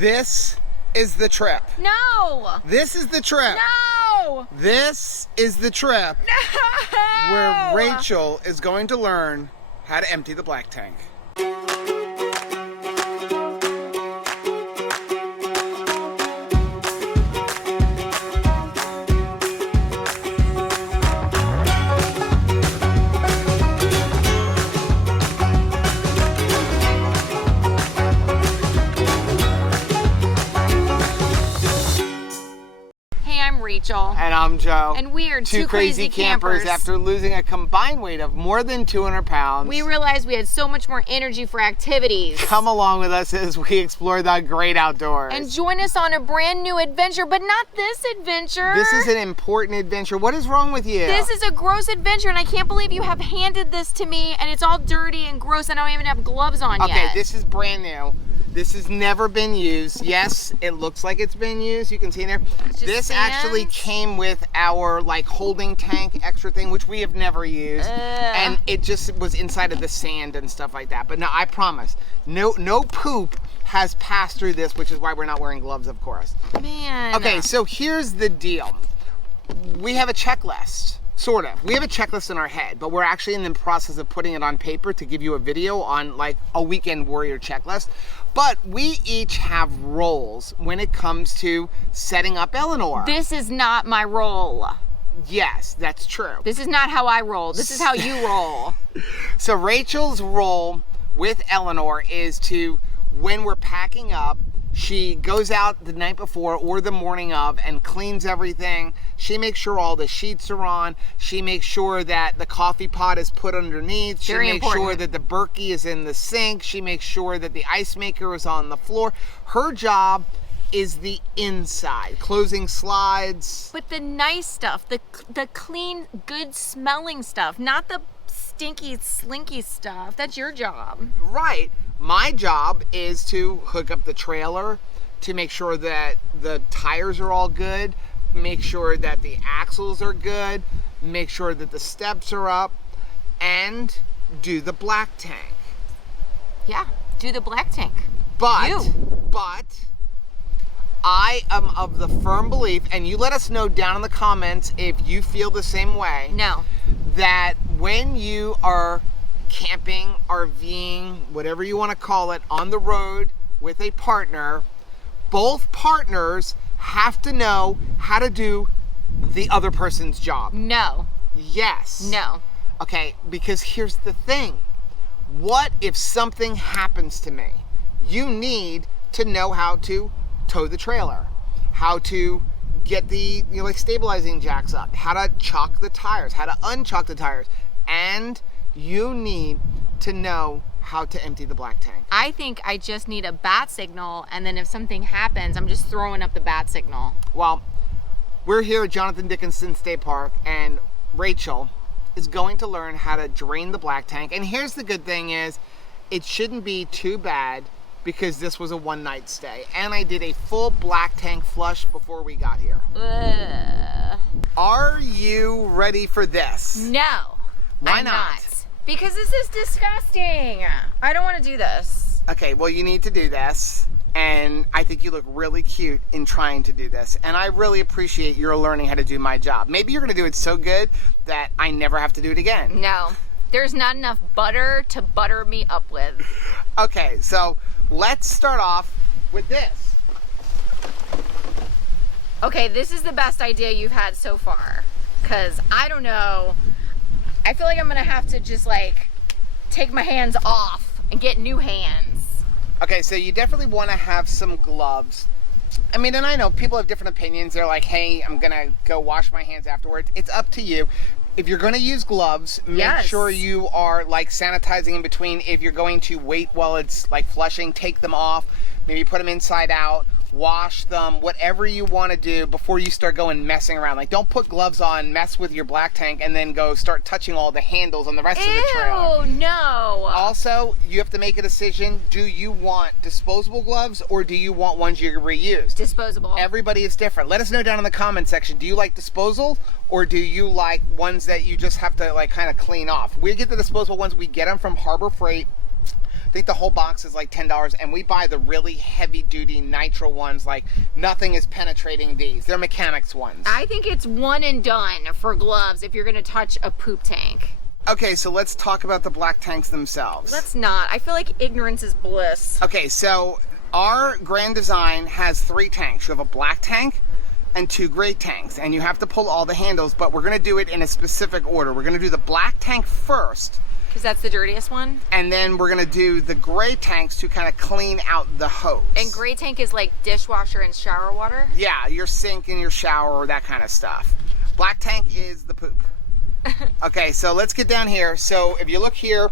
This is the trip. No! This is the trip. No! This is the trip No! where Rachel is going to learn how to empty the black tank. Rachel. And I'm Joe. And we are two crazy campers. After losing a combined weight of more than 200 pounds. We realized we had so much more energy for activities. Come along with us as we explore the great outdoors. And join us on a brand new adventure, but not this adventure. This is an important adventure. What is wrong with you? This is a gross adventure, and I can't believe you have handed this to me, and it's all dirty and gross, and I don't even have gloves on yet. Okay, this is brand new. This has never been used. Yes, it looks like it's been used. You can see in there. This actually came with our like holding tank extra thing, which we have never used. And it just was inside of the sand and stuff like that. But no, I promise, no poop has passed through this, which is why we're not wearing gloves, of course. Man. Okay, so here's the deal. We have a checklist. Sort of. We have a checklist in our head, but we're actually in the process of putting it on paper to give you a video on like a weekend warrior checklist. But we each have roles when it comes to setting up Eleanor. This is not my role. Yes, that's true. This is not how I roll. This is how you roll. So Rachel's role with Eleanor is to, when we're packing up, she goes out the night before or the morning of and cleans everything. She makes sure all the sheets are on. She makes sure that the coffee pot is put underneath. She makes sure that the Berkey is in the sink. She makes sure that the ice maker is on the floor. Her job is the inside, closing slides. But the nice stuff, the clean, good smelling stuff, not the stinky, slinky stuff. That's your job. Right. My job is to hook up the trailer, to make sure that the tires are all good, make sure that the axles are good, make sure that the steps are up, and do the black tank. Yeah, do the black tank. But I am of the firm belief, and you let us know down in the comments if you feel the same way. No. That when you are camping, RVing, whatever you want to call it, on the road with a partner, both partners have to know how to do the other person's job. No. Yes. No. Okay, because here's the thing. What if something happens to me? You need to know how to tow the trailer, how to get the like stabilizing jacks up, how to chock the tires, how to unchock the tires, and you need to know how to empty the black tank. I think I just need a bat signal, and then if something happens, I'm just throwing up the bat signal. Well, we're here at Jonathan Dickinson State Park, and Rachel is going to learn how to drain the black tank. And here's the good thing is, it shouldn't be too bad because this was a one-night stay. And I did a full black tank flush before we got here. Are you ready for this? No. Why not? Because this is disgusting. I don't want to do this. Okay, well, you need to do this. And I think you look really cute in trying to do this. And I really appreciate your learning how to do my job. Maybe you're going to do it so good that I never have to do it again. No. There's not enough butter to butter me up with. Okay, so let's start off with this. Okay, this is the best idea you've had so far. Because I don't know. I feel like I'm gonna have to just like take my hands off and get new hands. Okay, so you definitely want to have some gloves. I mean, and I know people have different opinions. They're like, hey, I'm gonna go wash my hands afterwards. It's up to you. If you're gonna use gloves, make sure you are like sanitizing in between. If you're going to wait while it's like flushing, take them off, maybe put them inside out, wash them, whatever you want to do before you start going messing around. Like, don't put gloves on, mess with your black tank, and then go start touching all the handles on the rest of the trailer. Ew, no. Also, you have to make a decision. Do you want disposable gloves or do you want ones you can reuse? Disposable. Everybody is different. Let us know down in the comment section. Do you like disposal or do you like ones that you just have to like kind of clean off? We get the disposable ones. We get them from Harbor Freight. I think the whole box is like $10, and we buy the really heavy-duty nitro ones, like nothing is penetrating these. They're mechanics ones. I think it's one and done for gloves if you're gonna touch a poop tank. Okay, so let's talk about the black tanks themselves. Let's not. I feel like ignorance is bliss. Okay, so our Grand Design has 3 tanks. You have a black tank and 2 gray tanks, and you have to pull all the handles, but we're gonna do it in a specific order. We're gonna do the black tank first, because that's the dirtiest one. and then we're gonna do the gray tanks to kind of clean out the hose. And gray tank is like dishwasher and shower water? Yeah, your sink and your shower, or that kind of stuff. Black tank is the poop. Okay, so let's get down here. So if you look here,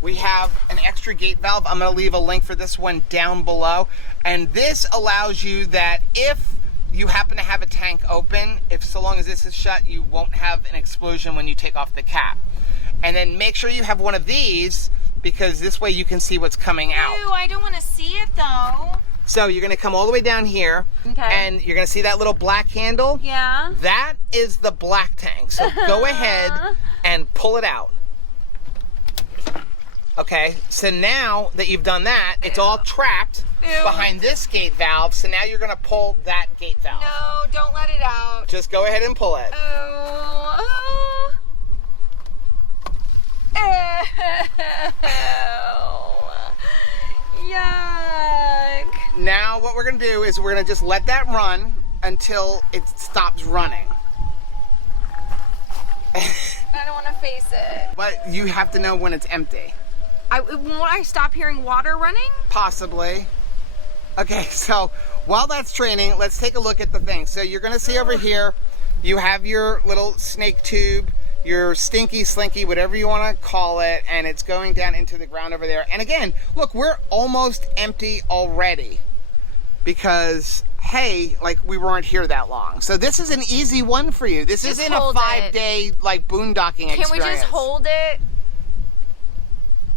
we have an extra gate valve. I'm gonna leave a link for this one down below. And this allows you that if you happen to have a tank open, if so long as this is shut, you won't have an explosion when you take off the cap. And then make sure you have one of these, because this way you can see what's coming out. Ew, I don't want to see it though. So you're gonna come all the way down here, Okay. and you're gonna see that little black handle? Yeah. That is the black tank. So go ahead and pull it out. Okay, so now that you've done that, it's all trapped behind this gate valve. So now you're gonna pull that gate valve. No, don't let it out. Just go ahead and pull it. Oh. Ew. Yuck. Now what we're gonna do is we're gonna just let that run until it stops running. I don't want to face it. But you have to know when it's empty. Won't I stop hearing water running? Possibly. Okay, so while that's training, let's take a look at the thing. So you're gonna see over here, you have your little snake tube, your stinky, slinky, whatever you wanna call it, and it's going down into the ground over there. And again, look, we're almost empty already because, hey, like we weren't here that long. So this is an easy one for you. This isn't a 5-day like boondocking experience. Can we just hold it?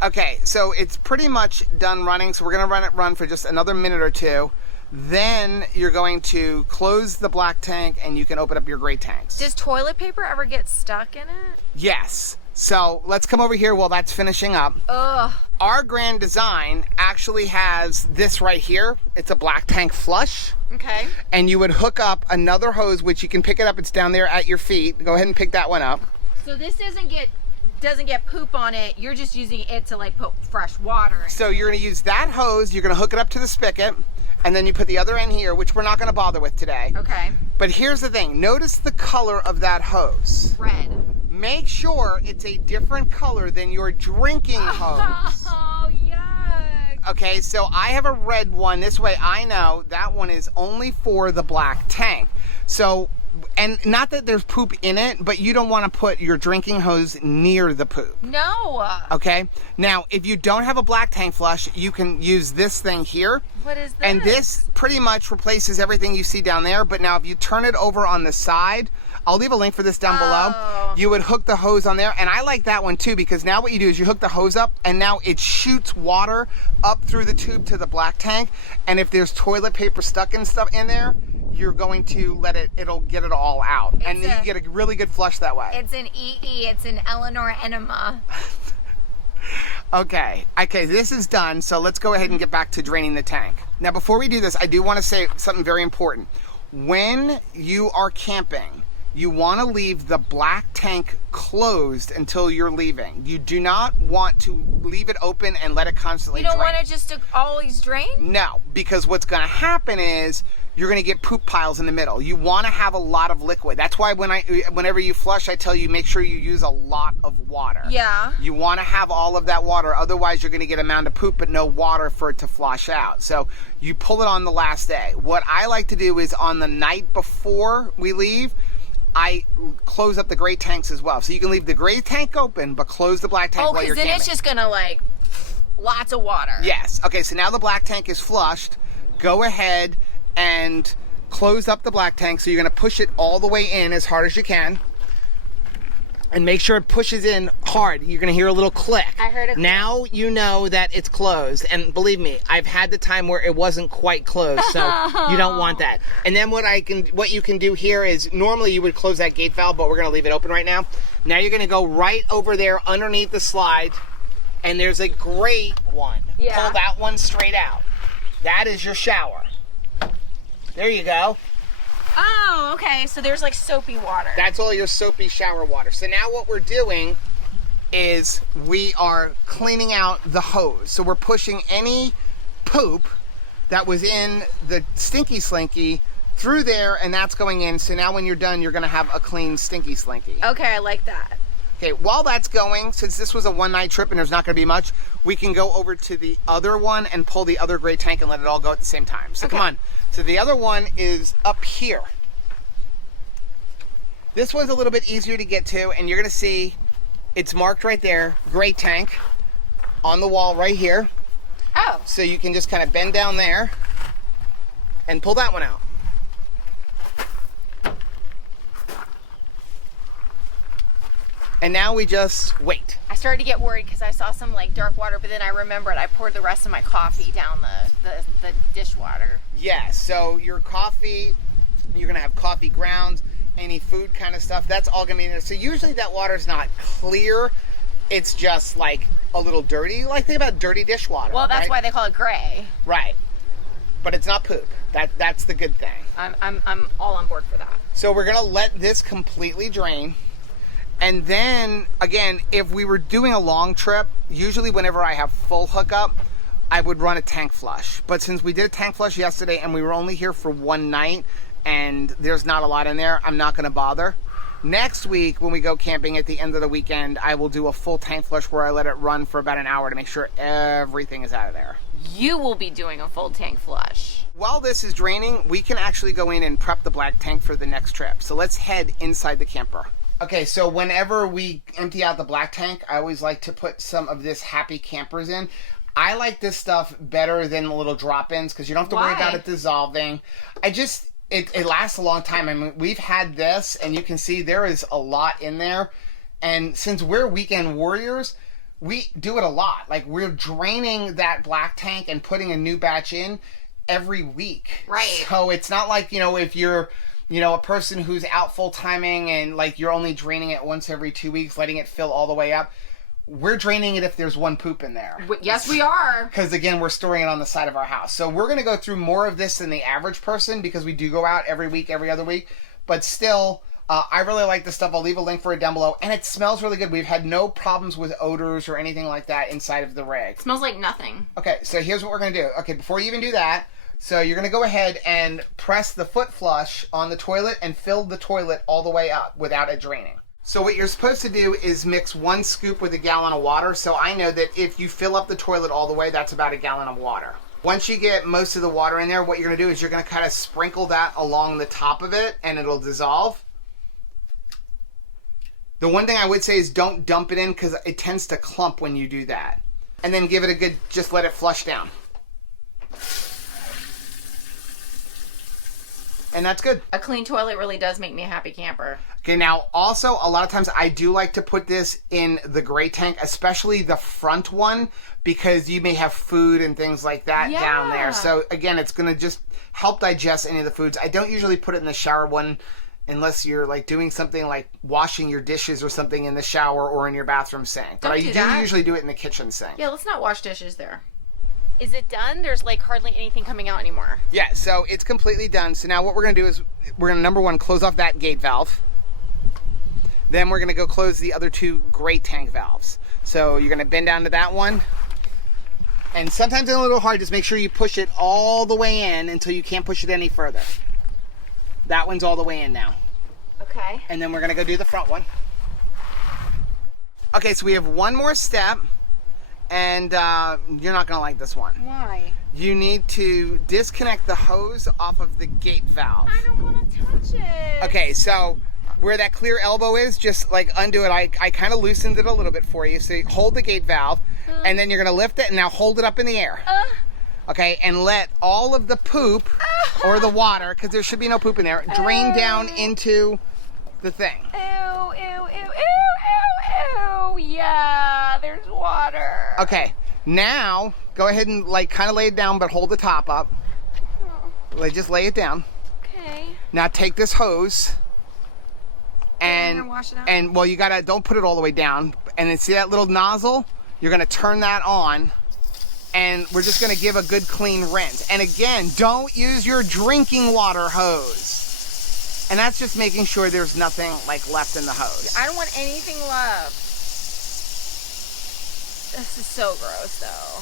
Okay, so it's pretty much done running, so we're gonna run for just another minute or two. Then you're going to close the black tank and you can open up your gray tanks. Does toilet paper ever get stuck in it? Yes. So let's come over here while that's finishing up. Ugh. Our Grand Design actually has this right here. It's a black tank flush. Okay. And you would hook up another hose, which you can pick it up. It's down there at your feet. Go ahead and pick that one up. So this doesn't get poop on it. You're just using it to like put fresh water in. So you're gonna use that hose, you're gonna hook it up to the spigot, and then you put the other end here, which we're not gonna bother with today. Okay. But here's the thing, notice the color of that hose. Red. Make sure it's a different color than your drinking hose. Oh, yuck. Okay, so I have a red one. This way I know that one is only for the black tank. So, and not that there's poop in it, but you don't want to put your drinking hose near the poop. No. Okay? Now, if you don't have a black tank flush, you can use this thing here. What is this? And this pretty much replaces everything you see down there, but now if you turn it over on the side, I'll leave a link for this down below. You would hook the hose on there, and I like that one too, because now what you do is you hook the hose up, and now it shoots water up through the tube to the black tank, and if there's toilet paper stuck and stuff in there, you're going to let it'll get it all out. And then you get a really good flush that way. It's an EE, it's an Eleanor enema. Okay, this is done, so let's go ahead and get back to draining the tank. Now, before we do this, I do want to say something very important. When you are camping, you want to leave the black tank closed until you're leaving. You do not want to leave it open and let it constantly drain. You don't want it just to always drain? No, because what's going to happen is you're going to get poop piles in the middle. You want to have a lot of liquid. That's why whenever you flush, I tell you make sure you use a lot of water. Yeah. You want to have all of that water. Otherwise, you're going to get an amount of poop, but no water for it to flush out. So you pull it on the last day. What I like to do is on the night before we leave, I close up the gray tanks as well. So you can leave the gray tank open, but close the black tank while you're camping. Oh, because then it's just going to like, lots of water. Yes. Okay, so now the black tank is flushed. Go ahead and close up the black tank. So you're going to push it all the way in as hard as you can. And make sure it pushes in hard. You're going to hear a little click. I heard a click. Now you know that it's closed. And believe me, I've had the time where it wasn't quite closed. So you don't want that. And then what you can do here is normally you would close that gate valve, but we're going to leave it open right now. Now you're going to go right over there underneath the slide and there's a great one. Yeah. Pull that one straight out. That is your shower. There you go. Oh, okay. So there's like soapy water. That's all your soapy shower water. So now what we're doing is we are cleaning out the hose. So we're pushing any poop that was in the stinky slinky through there, and that's going in. So now when you're done, you're going to have a clean stinky slinky. Okay, I like that. Okay, while that's going, since this was a one-night trip and there's not going to be much, we can go over to the other one and pull the other gray tank and let it all go at the same time. So come on. So the other one is up here. This one's a little bit easier to get to, and you're going to see it's marked right there, gray tank, on the wall right here. Oh. So you can just kind of bend down there and pull that one out. And now we just wait. I started to get worried because I saw some like dark water, but then I remembered I poured the rest of my coffee down the dishwater. Yeah, so your coffee, you're gonna have coffee grounds, any food kind of stuff, that's all gonna be in there. So usually that water's not clear, it's just like a little dirty. Like think about dirty dishwater. Well, that's right? why they call it gray. Right. But it's not poop. That's the good thing. I'm all on board for that. So we're gonna let this completely drain. And then, again, if we were doing a long trip, usually whenever I have full hookup, I would run a tank flush. But since we did a tank flush yesterday and we were only here for one night and there's not a lot in there, I'm not gonna bother. Next week, when we go camping at the end of the weekend, I will do a full tank flush where I let it run for about an hour to make sure everything is out of there. You will be doing a full tank flush. While this is draining, we can actually go in and prep the black tank for the next trip. So let's head inside the camper. Okay, so whenever we empty out the black tank, I always like to put some of this Happy Campers in. I like this stuff better than the little drop-ins because you don't have to worry about it dissolving. It lasts a long time. I mean, we've had this, and you can see there is a lot in there. And since we're weekend warriors, we do it a lot. Like, we're draining that black tank and putting a new batch in every week. Right. So it's not like, if you're a person who's out full timing and like you're only draining it once every 2 weeks, letting it fill all the way up. We're draining it if there's one poop in there. Yes, we are. Because again, we're storing it on the side of our house. So we're going to go through more of this than the average person because we do go out every week, every other week. But still, I really like this stuff. I'll leave a link for it down below. And it smells really good. We've had no problems with odors or anything like that inside of the rig. It smells like nothing. Okay, so here's what we're going to do. Okay, before you even do that, so you're going to go ahead and press the foot flush on the toilet and fill the toilet all the way up without it draining. So what you're supposed to do is mix 1 scoop with a gallon of water. So I know that if you fill up the toilet all the way, that's about a gallon of water. Once you get most of the water in there, what you're going to do is you're going to kind of sprinkle that along the top of it and it'll dissolve. The one thing I would say is don't dump it in because it tends to clump when you do that. And then give it a good, just let it flush down. And that's good. A clean toilet really does make me a happy camper. Okay, now also a lot of times I do like to put this in the gray tank, especially the front one, because you may have food and things like that down there. So again, it's going to just help digest any of the foods. I don't usually put it in the shower one unless you're like doing something like washing your dishes or something in the shower or in your bathroom sink. But I do usually do it in the kitchen sink. Yeah, let's not wash dishes there. Is it done? There's like hardly anything coming out anymore. Yeah, so it's completely done. So now what we're going to do is we're going to, number one, close off that gate valve. Then we're going to go close the other 2 gray tank valves. So you're going to bend down to that one. And sometimes it's a little hard. Just make sure you push it all the way in until you can't push it any further. That one's all the way in now. Okay. And then we're going to go do the front one. Okay, so we have one more step. And you're not going to like this one. Why? You need to disconnect the hose off of the gate valve. I don't want to touch it. Okay, so where that clear elbow is, just like undo it. I kind of loosened it a little bit for you. So you hold the gate valve, and then you're going to lift it and now hold it up in the air. Okay, and let all of the poop or the water, because there should be no poop in there, drain down into the thing. Ew, ew, ew, ew, ew, ew. Yeah, there's water. Okay, now go ahead and like kind of lay it down, but hold the top up. Like just lay it down. Okay. Now take this hose and wash it out. And well, you gotta, don't put it all the way down. And then see that little nozzle? You're gonna turn that on, and we're just gonna give a good clean rinse. And again, don't use your drinking water hose. And that's just making sure there's nothing like left in the hose. I don't want anything left. This is so gross though.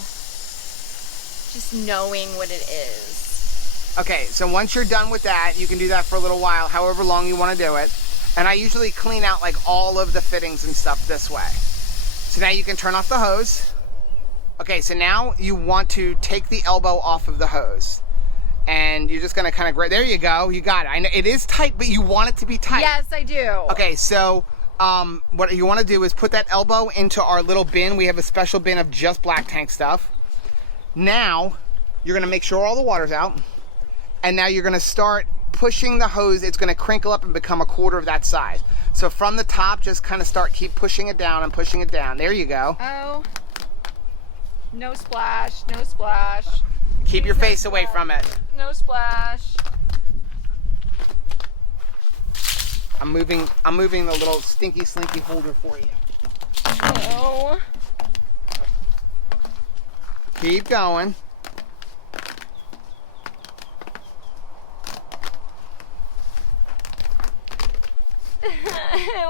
Just knowing what it is. Okay, so once you're done with that, you can do that for a little while, however long you want to do it. And I usually clean out like all of the fittings and stuff this way. So now you can turn off the hose. Okay, so now you want to take the elbow off of the hose. And you're just gonna kind of grab, there you go, you got it. I know it is tight, but you want it to be tight. Yes, I do. Okay, so what you wanna do is put that elbow into our little bin. We have a special bin of just black tank stuff. Now, you're gonna make sure all the water's out. And now you're gonna start pushing the hose. It's gonna crinkle up and become a quarter of that size. So from the top, just kind of keep pushing it down and pushing it down. There you go. Oh, no splash, no splash. Keep your face away from it. No splash. I'm moving the little stinky slinky holder for you. Oh. Keep going.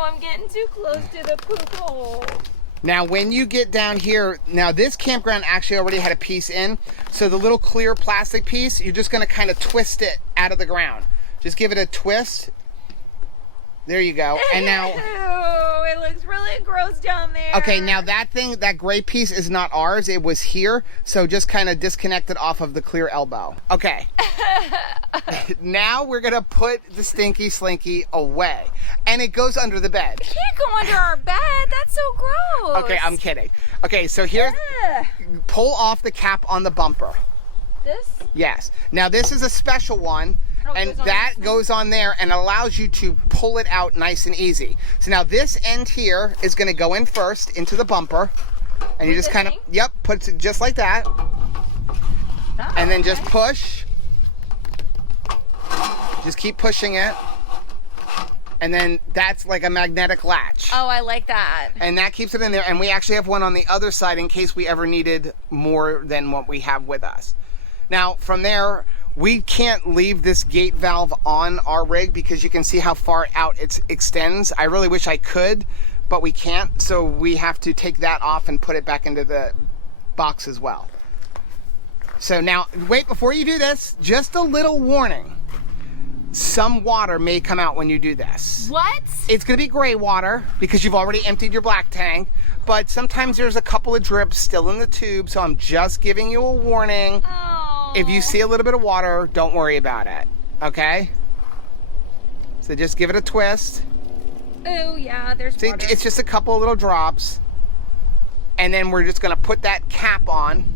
I'm getting too close to the poop hole. Now when you get down here, now this campground actually already had a piece in, so the little clear plastic piece, you're just gonna kind of twist it out of the ground. Just give it a twist. There you go. And now, ew, it looks really gross down there. okay, now that thing, that gray piece is not ours, it was here, so just kind of disconnect it off of the clear elbow. Okay. Now we're gonna put the stinky slinky away. And it goes under the bed. It can't go under our bed, that's so gross. Okay, I'm kidding. Okay, so here, pull off the cap on the bumper. This? Yes. Now this is a special one, and that goes on there and allows you to pull it out nice and easy. So now this end here is going to go in first into the bumper, and you just kind of, yep, puts it just like that. Oh, and then just push. Just keep pushing it. And then that's like a magnetic latch. Oh, I like that. And that keeps it in there. And we actually have one on the other side in case we ever needed more than what we have with us. Now, from there, we can't leave this gate valve on our rig because you can see how far out it extends. I really wish I could, but we can't. So we have to take that off and put it back into the box as well. So now, wait, before you do this, just a little warning. Some water may come out when you do this. What? It's gonna be gray water because you've already emptied your black tank, but sometimes there's a couple of drips still in the tube, so I'm just giving you a warning. Oh. If you see a little bit of water, don't worry about it, okay? So just give it a twist. Oh yeah, there's See, water. it's just a couple of little drops. And then we're just gonna put that cap on.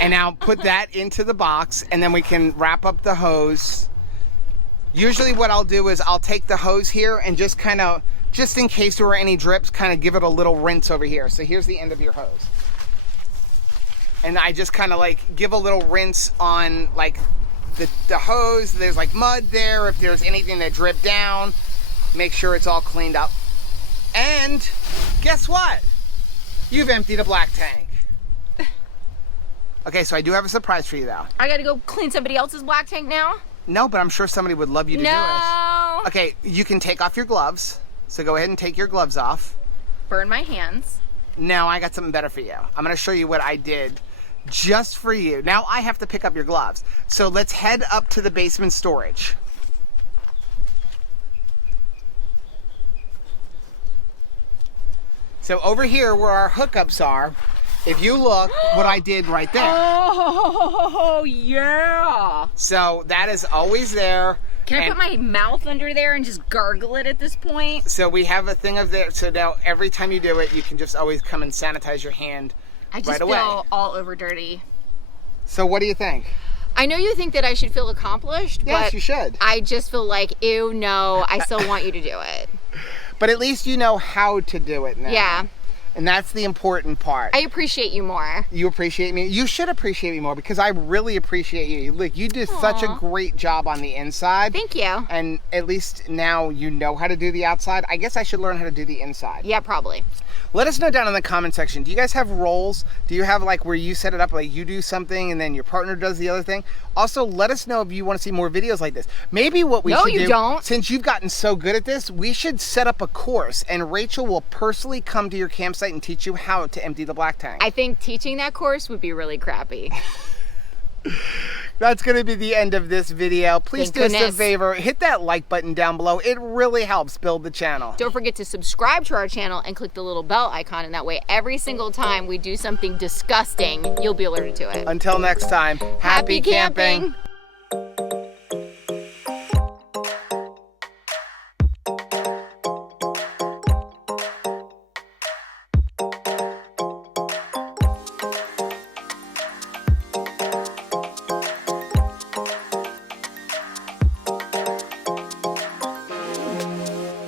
And now put that into the box, and then we can wrap up the hose. Usually what I'll do is I'll take the hose here and just kind of, just in case there were any drips, kind of give it a little rinse over here. So here's the end of your hose. And I just kind of like give a little rinse on like the hose. There's like mud there. If there's anything that dripped down, make sure it's all cleaned up. And guess what? You've emptied a black tank. Okay, so I do have a surprise for you though. I gotta go clean somebody else's black tank now? No, but I'm sure somebody would love you to do it. Okay, you can take off your gloves. So go ahead and take your gloves off. Burn my hands. Now I got something better for you. I'm gonna show you what I did just for you. Now I have to pick up your gloves. So let's head up to the basement storage. So over here where our hookups are, if you look what I did right there. Oh, yeah. So that is always there. Can I put my mouth under there and just gargle it at this point? So we have a thing of there. So now every time you do it, you can just always come and sanitize your hand right away. I just feel all over dirty. So what do you think? I know you think that I should feel accomplished, yes, but you should. I just feel like, ew, no, I still want you to do it. But at least you know how to do it now. Yeah. And that's the important part. I appreciate you more. You appreciate me? You should appreciate me more because I really appreciate you. Look, you did such a great job on the inside. Thank you. And at least now you know how to do the outside. I guess I should learn how to do the inside. Yeah, probably. Let us know down in the comment section. Do you guys have roles? Do you have like where you set it up, like you do something and then your partner does the other thing? Also, let us know if you want to see more videos like this. Maybe what we should do, don't. Since you've gotten so good at this, we should set up a course and Rachel will personally come to your campsite and teach you how to empty the black tank. I think teaching that course would be really crappy. That's going to be the end of this video. Please do us a favor, hit that like button down below. It really helps build the channel. Don't forget to subscribe to our channel and click the little bell icon, and that way every single time we do something disgusting, you'll be alerted to it. Until next time, happy camping.